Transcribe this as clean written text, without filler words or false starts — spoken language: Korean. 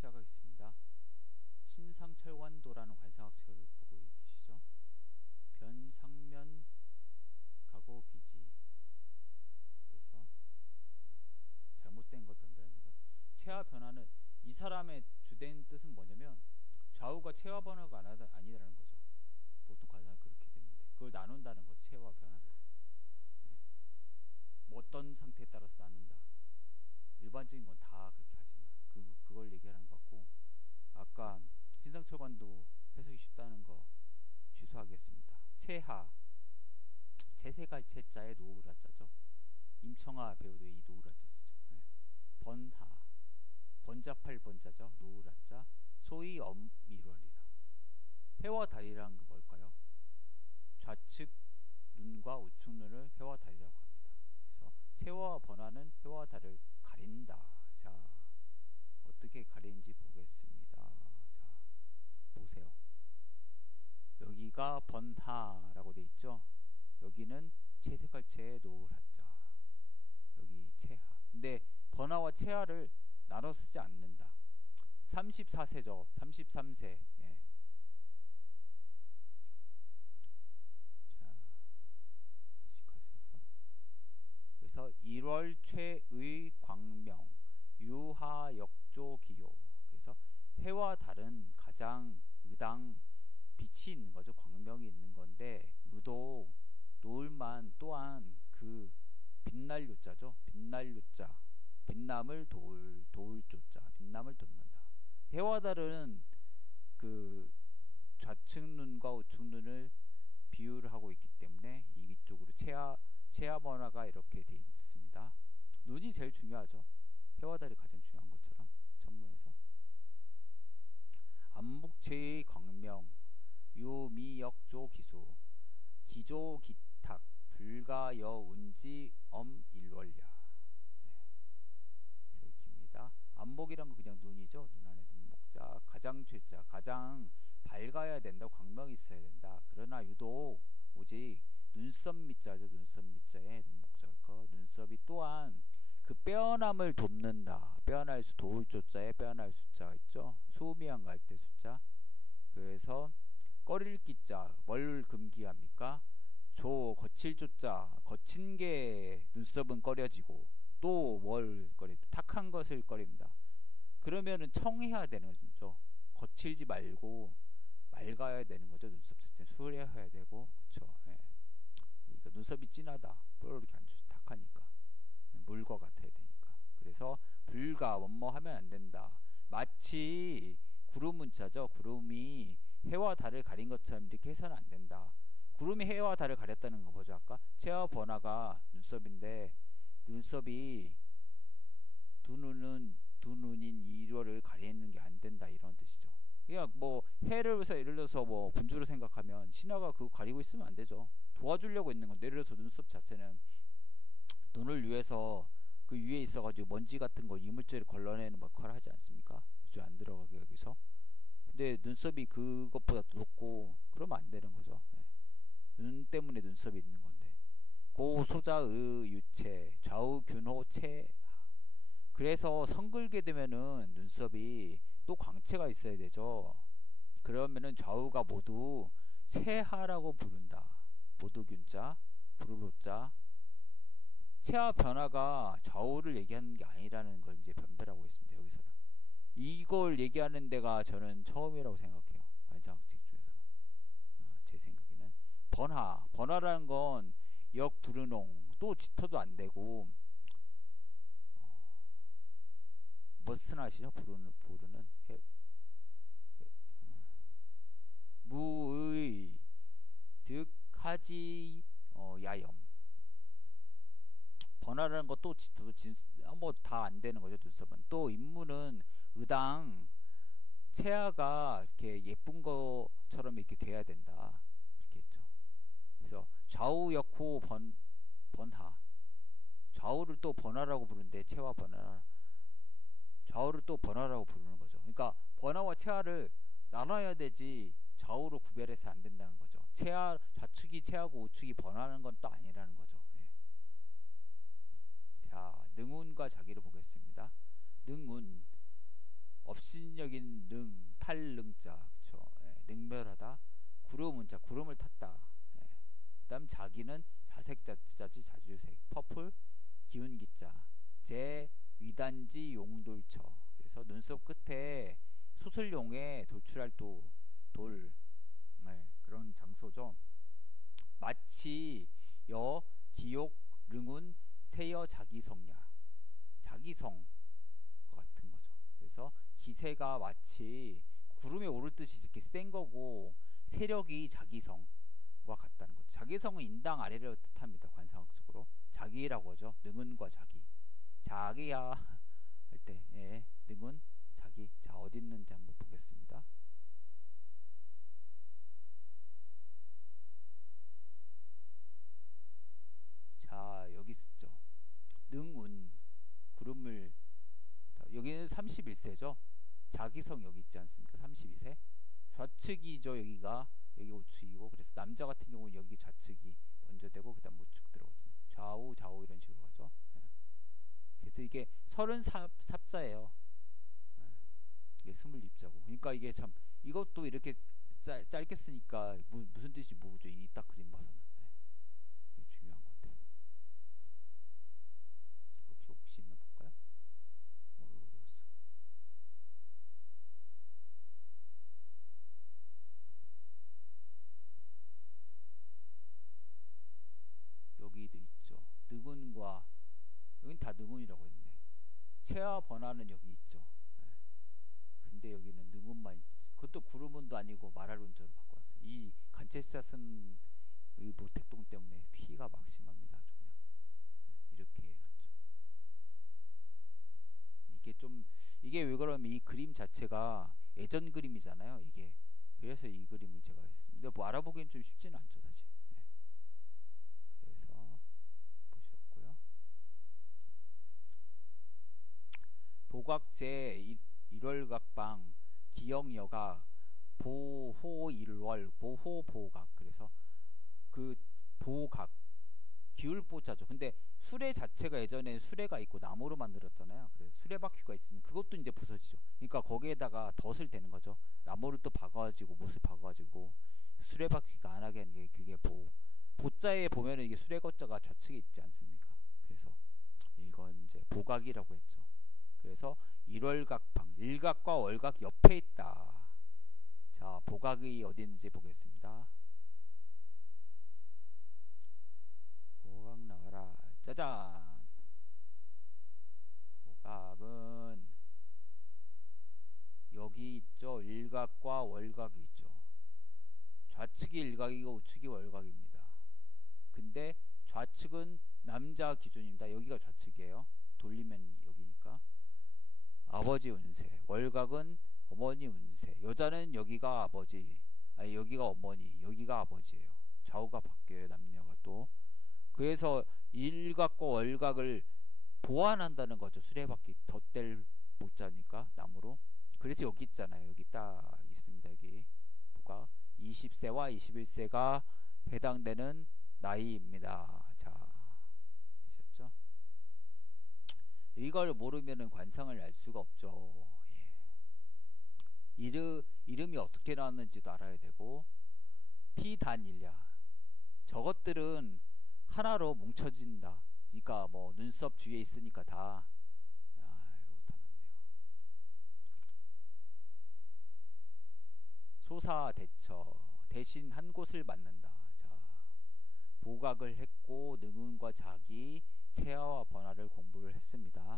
시작하겠습니다. 신상철관도라는 관상학책을 보고 계시죠? 변상면 가고 비지. 그래서 잘못된 걸 변별하는 거예요. 체화 변화는 이 사람의 주된 뜻은 뭐냐면 좌우가 체화 변화가 아니라는 거죠. 보통 관상이 그렇게 되는데 그걸 나눈다는 거죠. 체화 변화를. 뭐 어떤 상태에 따라서 나눈다. 일반적인 건 다 그렇게 하지만 그걸 얘기하는 것 같고, 아까 신상철관도 해석이 쉽다는 거 취소하겠습니다. 체하, 채색할 채자에 노우라자죠. 임청아 배우도 이 노우라자 쓰죠. 번하, 번잡할 번자죠. 노우라자. 소위 엄밀월이다. 해와 달이라는 게 뭘까요? 좌측 눈과 우측 눈을 해와 달이라고 합니다. 그래서 체와 번화는 해와 달을 가린다. 자, 어떻게 가리는지 보겠습니다. 자, 보세요. 여기가 번하라고 돼 있죠. 여기는 채색할 채에 노을 하자. 여기 체하. 근데 번하와 체하를 나눠 쓰지 않는다. 34세죠. 33세. 예. 자, 다시 가셔서. 그래서 1월 최의 광명, 유하역조기요. 그래서 해와 달은 가장 의당 빛이 있는 거죠. 광명이 있는 건데, 유독 노을만 또한 그 빛날 요자죠. 빛날 요자, 빛남을 도울 조자, 빛남을 돕는다. 해와 달은 그 좌측 눈과 우측 눈을 비유를 하고 있기 때문에 이쪽으로 체하 번화가 이렇게 되어 있습니다. 눈이 제일 중요하죠. 해와 달이 가장 중요한 것처럼 천문에서. 암묵체의 광명, 유미역조 기수, 기조 기탁, 불가여 운지 엄일월야. 여기입니다. 안목이란 건 그냥 눈이죠. 눈 안에 눈목자, 가장 죄자, 가장 밝아야 된다, 광명이 있어야 된다. 그러나 유독 오직 눈썹 밑자죠. 눈썹 밑자에 눈목자가 눈썹이 또한 그 빼어남을 돕는다. 빼어날 수, 도울 조자에 빼어날 숫자가 있죠. 수미양 갈 때 숫자. 그래서 꺼릴 기자, 뭘 금기합니까? 조, 거칠 조자, 거친 게 눈썹은 꺼려지고 또 뭘 꺼립니다. 탁한 것을 꺼립니다. 그러면은 청해야 되는 거죠. 거칠지 말고 맑아야 되는 거죠. 눈썹 자체는 수려해야 되고, 그렇죠. 예. 그러니까 눈썹이 진하다. 별로 이렇게 안 좋죠. 탁하니까. 물과 같아야 되니까. 그래서 불가, 원뭐 하면 안 된다. 마치 구름 문자죠. 구름이 해와 달을 가린 것처럼 이렇게 해서는 안 된다. 구름이 해와 달을 가렸다는 거 보죠. 아까 체와 번화가 눈썹인데, 눈썹이 두 눈인 이료를 가리는 게 안 된다, 이런 뜻이죠. 그냥 뭐 해를 위해서 예를 들어서 뭐 분주를 생각하면 신하가 그거 가리고 있으면 안 되죠. 도와주려고 있는 건데, 예를 들어서 눈썹 자체는 눈을 위해서 그 위에 있어가지고 먼지 같은 거 이물질을 걸러내는 역할을 하지 않습니까? 그죠? 안 들어가게 여기서. 근데 눈썹이 그것보다 더 높고 그러면 안 되는 거죠. 예. 눈 때문에 눈썹이 있는 건데. 고소자의 유체, 좌우 균호 체하. 그래서 성글게 되면은 눈썹이 또 광채가 있어야 되죠. 그러면은 좌우가 모두 체하라고 부른다. 모두 균자, 부르로자. 체하 변화가 좌우를 얘기하는 게 아니라는 걸 이제 변별하고 있습니다. 여기서는 이걸 얘기하는 데가 저는 처음이라고 생각해요. 관상학책 중에서는. 제 생각에는 번화라는 건 역 부르농, 또 짙어도 안 되고, 무슨 아시죠? 부르는 무의 득하지 야염. 번화라는 것도 짙어도 뭐 다 안 되는 거죠. 눈썹은. 또 인물은 의당 체하가 이렇게 예쁜 것처럼 이렇게 돼야 된다. 이렇게 했죠. 그래서 좌우 역호 번하, 좌우를 또 번화라고 부르는데, 체와 번화, 좌우를 또 번화라고 부르는 거죠. 그러니까 번화와 체하를 나눠야 되지 좌우로 구별해서 안 된다는 거죠. 좌측이 체하고 우측이 번화는 건 또 아니라는 거죠. 예. 자, 능운과 자기를 보겠습니다. 능운, 업신여 기준역인 능, 탈능자, 그쵸? 예, 능멸하다. 구름 운자, 구름을 탔다. 예. 그다음 자기는 자색자지 자주색, 퍼플, 기운기자, 제 위단지 용돌처. 그래서 눈썹 끝에 소설용에 돌출할 돌, 예, 그런 장소죠. 마치 여 기욕 릉운 세여 자기성야, 자기성 같은 거죠. 그래서 기세가 마치 구름에 오를 듯이 이렇게 센 거고 세력이 자기성과 같다는 거죠. 자기성은 인당 아래를 뜻합니다. 관상학적으로 자기라고 하죠. 능은과 자기, 자기야 할 때, 예, 능은 자기. 자, 어디 있는지 한번 보겠습니다. 자, 여기 있죠. 능운, 구름을, 여기는 31세죠. 자기성 여기 있지 않습니까? 32세. 좌측이죠. 여기가, 여기 우측이고, 그래서 남자 같은 경우는 여기 좌측이 먼저 되고 그다음 우측 들어오죠. 좌우 좌우 이런 식으로 가죠. 예. 그래서 이게 30삽자예요. 예. 이게 20입자고. 그러니까 이게 참, 이것도 이렇게 짧게 쓰니까 무슨 뜻인지 모르죠. 이 딱 그림 봐서는. 예. 이게 중요한 건데. 혹시 있나 볼까요? 이거 어디 갔어? 여기도 있죠. 능운과, 여긴 다 능운이라고 했네. 체와 번화는 여기 있죠. 예. 근데 여기는 능운만 있지. 그것도 구름운도 아니고 말할 운자로 바꿔놨어요. 이 간체사 쓴 이 모택동 때문에 피가 막심합니다. 아주 그냥. 예. 이렇게 해놨죠. 이게 좀, 이게 왜 그러면 이 그림 자체가 예전 그림이잖아요. 이게. 그래서 이 그림을 제가 했습니다. 근데 뭐 알아보기엔 좀 쉽지는 않죠, 사실. 예. 그래서 보셨고요. 보각제 1월각방 기역여각 보호일월 보호보각. 그래서 그 보각 기울보자죠. 근데 수레 자체가 예전에 수레가 있고 나무로 만들었잖아요. 그래서 수레바퀴가 있으면 그것도 이제 부서지죠. 그러니까 거기에다가 덫을 대는 거죠. 나무를 또 박아가지고 못을 박아가지고 수레바퀴가 안 하게 하는 게 그게 보자에 보면은 이게 수레거자가 좌측에 있지 않습니까? 그래서 이건 이제 보각이라고 했죠. 그래서 일월각방, 일각과 월각 옆에 있다. 자, 보각이 어디 있는지 보겠습니다. 보각 나와라. 짜잔. 보각은 여기 있죠. 일각과 월각이 있죠. 좌측이 일각이고 우측이 월각입니다. 근데 좌측은 남자 기준입니다. 여기가 좌측이에요. 돌리면 여기니까. 아버지 운세. 월각은 어머니 운세. 여자는 여기가 아버지, 아니 여기가 어머니, 여기가 아버지예요. 좌우가 바뀌어요. 남녀가 또. 그래서 일각과 월각을 보완한다는 거죠. 수레바퀴 덧댈 못자니까 나무로. 그래서 여기 있잖아요. 여기 딱 있습니다. 여기 보각 20세와 21세가 해당되는 나이입니다. 자, 되셨죠? 이걸 모르면은 관상을 알 수가 없죠. 예. 이름이 어떻게 나왔는지도 알아야 되고, 피단일야, 저것들은 하나로 뭉쳐진다. 그러니까 뭐 눈썹 주위에 있으니까 다. 이거 다 났네요. 소사대처, 대신 한 곳을 맞는다. 자, 보각을 했고 능운과 자기, 체화와 번화를 공부를 했습니다.